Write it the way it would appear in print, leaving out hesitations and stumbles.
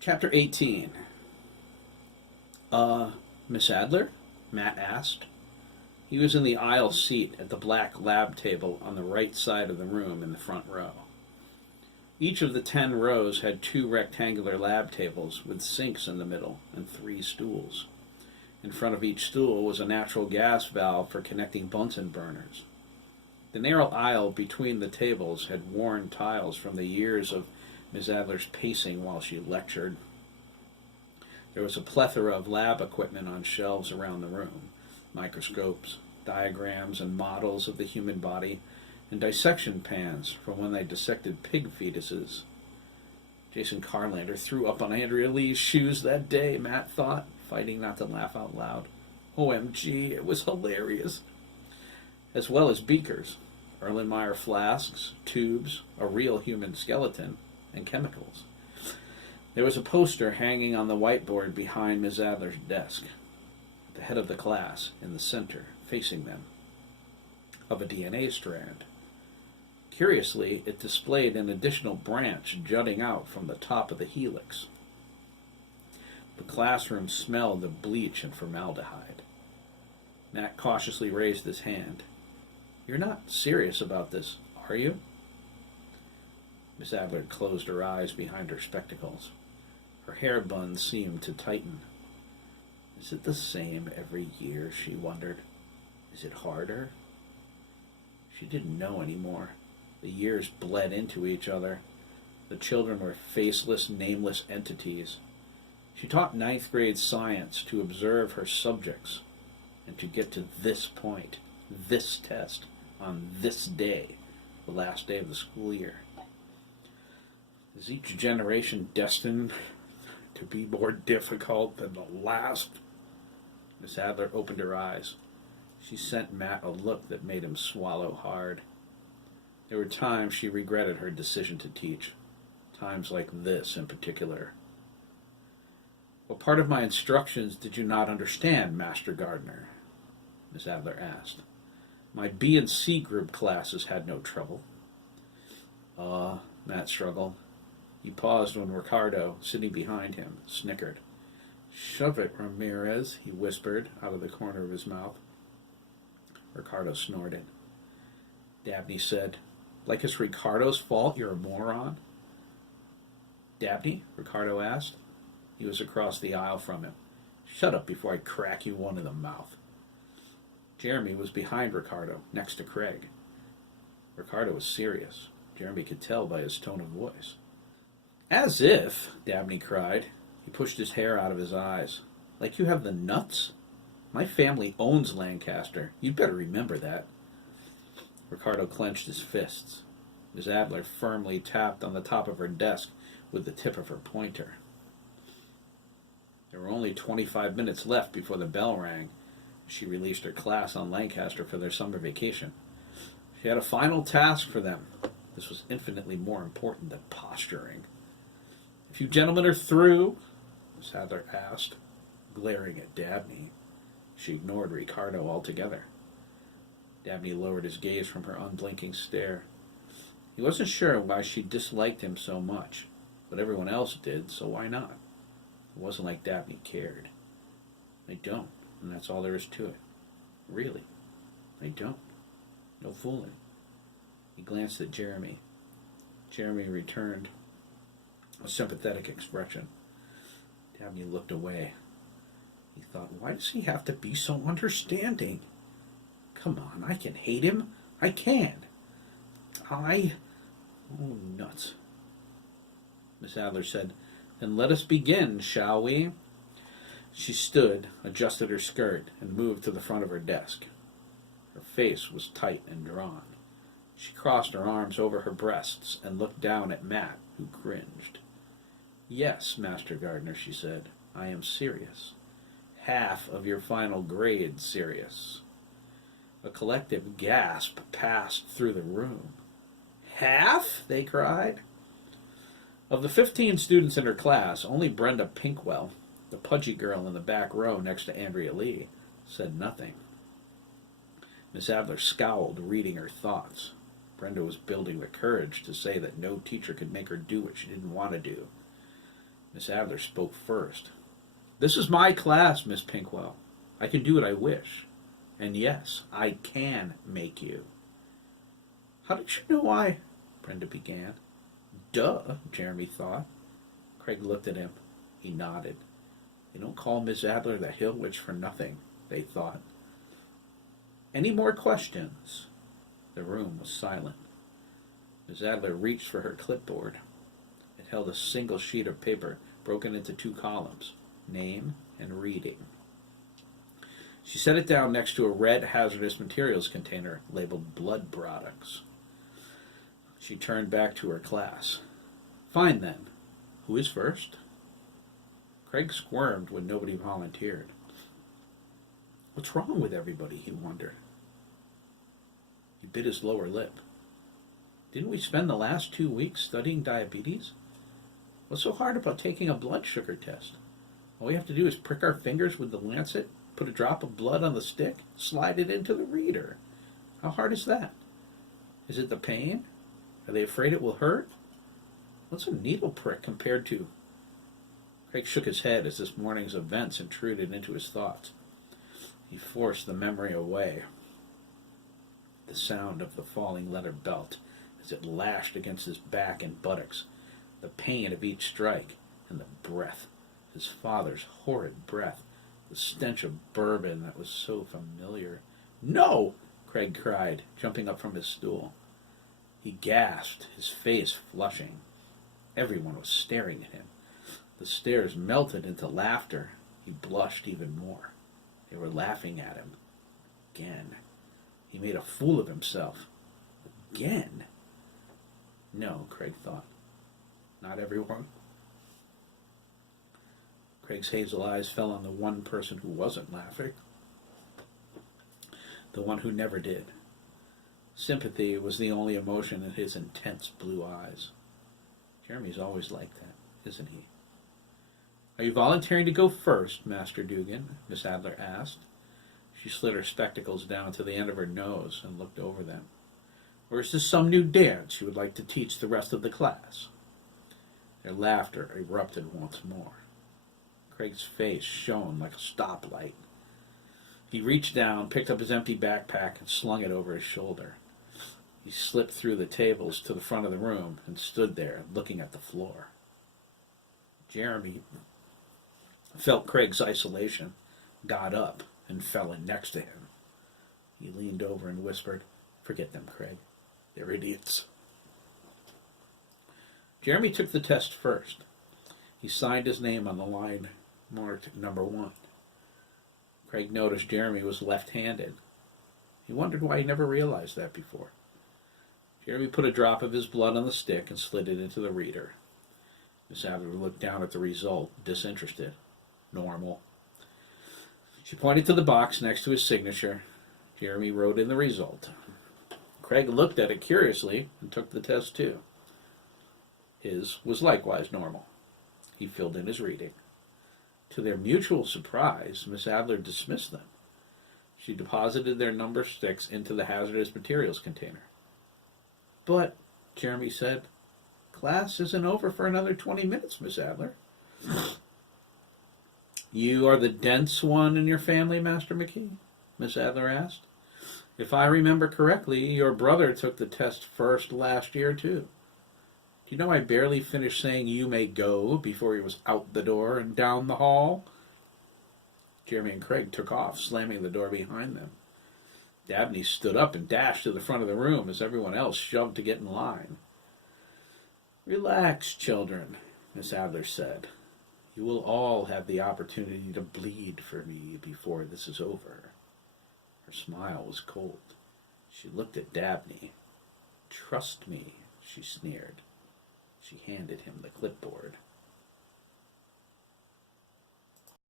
Chapter 18. Miss Adler? Matt asked. He was in the aisle seat at the black lab table on the right side of the room in the front row. Each of the 10 rows had 2 rectangular lab tables with sinks in the middle and 3 stools. In front of each stool was a natural gas valve for connecting Bunsen burners. The narrow aisle between the tables had worn tiles from the years of Miss Adler's pacing while she lectured. There was a plethora of lab equipment on shelves around the room: microscopes, diagrams and models of the human body, and dissection pans from when they dissected pig fetuses. Jason Carlander threw up on Andrea Lee's shoes that day, Matt thought, fighting not to laugh out loud. OMG, it was hilarious. As well as beakers, Erlenmeyer flasks, tubes, a real human skeleton, and chemicals. There was a poster hanging on the whiteboard behind Miss Adler's desk, at the head of the class, in the center, facing them, of a DNA strand. Curiously, it displayed an additional branch jutting out from the top of the helix. The classroom smelled of bleach and formaldehyde. Matt cautiously raised his hand. "You're not serious about this, are you?" Miss Adler closed her eyes behind her spectacles. Her hair buns seemed to tighten. Is it the same every year, she wondered? Is it harder? She didn't know anymore. The years bled into each other. The children were faceless, nameless entities. She taught 9th grade science to observe her subjects and to get to this point, this test, on this day, the last day of the school year. Is each generation destined to be more difficult than the last? Miss Adler opened her eyes. She sent Matt a look that made him swallow hard. There were times she regretted her decision to teach, times like this in particular. "What part of my instructions did you not understand, Master Gardner?" Miss Adler asked. "My B and C group classes had no trouble." Matt struggled. He paused when Ricardo, sitting behind him, snickered. "Shove it, Ramirez," he whispered out of the corner of his mouth. Ricardo snorted. Dabney said, "Like it's Ricardo's fault you're a moron?" "Dabney?" Ricardo asked. He was across the aisle from him. "Shut up before I crack you one in the mouth." Jeremy was behind Ricardo, next to Craig. Ricardo was serious. Jeremy could tell by his tone of voice. "As if," Dabney cried. He pushed his hair out of his eyes. "Like you have the nuts? My family owns Lancaster. You'd better remember that." Ricardo clenched his fists. Miss Adler firmly tapped on the top of her desk with the tip of her pointer. There were only 25 minutes left before the bell rang. She released her class on Lancaster for their summer vacation. She had a final task for them. This was infinitely more important than posturing. "If you gentlemen are through," Miss Adler asked, glaring at Dabney. She ignored Ricardo altogether. Dabney lowered his gaze from her unblinking stare. He wasn't sure why she disliked him so much, but everyone else did, so why not? It wasn't like Dabney cared. "I don't, and that's all there is to it. Really, I don't. No fooling." He glanced at Jeremy. Jeremy returned a sympathetic expression. Dabney looked away. He thought, why does he have to be so understanding? Come on, I can hate him. I can. Oh, nuts. Miss Adler said, "Then let us begin, shall we?" She stood, adjusted her skirt, and moved to the front of her desk. Her face was tight and drawn. She crossed her arms over her breasts and looked down at Matt, who cringed. "Yes, Master Gardner," she said, "I am serious. Half of your final grade serious." A collective gasp passed through the room. "Half?" they cried. Of the 15 students in her class, only Brenda Pinkwell, the pudgy girl in the back row next to Andrea Lee, said nothing. Miss Adler scowled, reading her thoughts. Brenda was building the courage to say that no teacher could make her do what she didn't want to do. Miss Adler spoke first. "This is my class, Miss Pinkwell. I can do what I wish. And yes, I can make you." "How did you know I—" Brenda began. "Duh," Jeremy thought. Craig looked at him. He nodded. "They don't call Miss Adler the Hill Witch for nothing," they thought. "Any more questions?" The room was silent. Miss Adler reached for her clipboard. It held a single sheet of paper broken into 2 columns, name and reading. She set it down next to a red hazardous materials container labeled blood products. She turned back to her class. "Fine then. Who is first?" Craig squirmed when nobody volunteered. What's wrong with everybody, he wondered. He bit his lower lip. Didn't we spend the last 2 weeks studying diabetes? What's so hard about taking a blood sugar test? All we have to do is prick our fingers with the lancet, put a drop of blood on the stick, slide it into the reader. How hard is that? Is it the pain? Are they afraid it will hurt? What's a needle prick compared to... Craig shook his head as this morning's events intruded into his thoughts. He forced the memory away. The sound of the falling leather belt as it lashed against his back and buttocks, the pain of each strike, and the breath, his father's horrid breath, the stench of bourbon that was so familiar. "No!" Craig cried, jumping up from his stool. He gasped, his face flushing. Everyone was staring at him. The stares melted into laughter. He blushed even more. They were laughing at him. Again. He made a fool of himself. Again. No, Craig thought. Not everyone. Craig's hazel eyes fell on the one person who wasn't laughing. The one who never did. Sympathy was the only emotion in his intense blue eyes. Jeremy's always like that, isn't he? "Are you volunteering to go first, Master Dougan?" Miss Adler asked. She slid her spectacles down to the end of her nose and looked over them. "Or is this some new dance you would like to teach the rest of the class?" Their laughter erupted once more. Craig's face shone like a stoplight. He reached down, picked up his empty backpack, and slung it over his shoulder. He slipped through the tables to the front of the room and stood there looking at the floor. Jeremy felt Craig's isolation, got up, and fell in next to him. He leaned over and whispered, "Forget them, Craig. They're idiots." Jeremy took the test first. He signed his name on the line marked number 1. Craig noticed Jeremy was left-handed. He wondered why he never realized that before. Jeremy put a drop of his blood on the stick and slid it into the reader. Miss Adler looked down at the result, disinterested. Normal. She pointed to the box next to his signature. Jeremy wrote in the result. Craig looked at it curiously and took the test too. His was likewise normal. He filled in his reading. To their mutual surprise, Miss Adler dismissed them. She deposited their number sticks into the hazardous materials container. "But," Jeremy said, "class isn't over for another 20 minutes, Miss Adler." "You are the dense one in your family, Master McKee?" Miss Adler asked. "If I remember correctly, your brother took the test first last year, too. Do you know I barely finished saying 'you may go' before he was out the door and down the hall?" Jeremy and Craig took off, slamming the door behind them. Dabney stood up and dashed to the front of the room as everyone else shoved to get in line. "Relax, children," Miss Adler said. "You will all have the opportunity to bleed for me before this is over." Her smile was cold. She looked at Dabney. "Trust me," she sneered. She handed him the clipboard.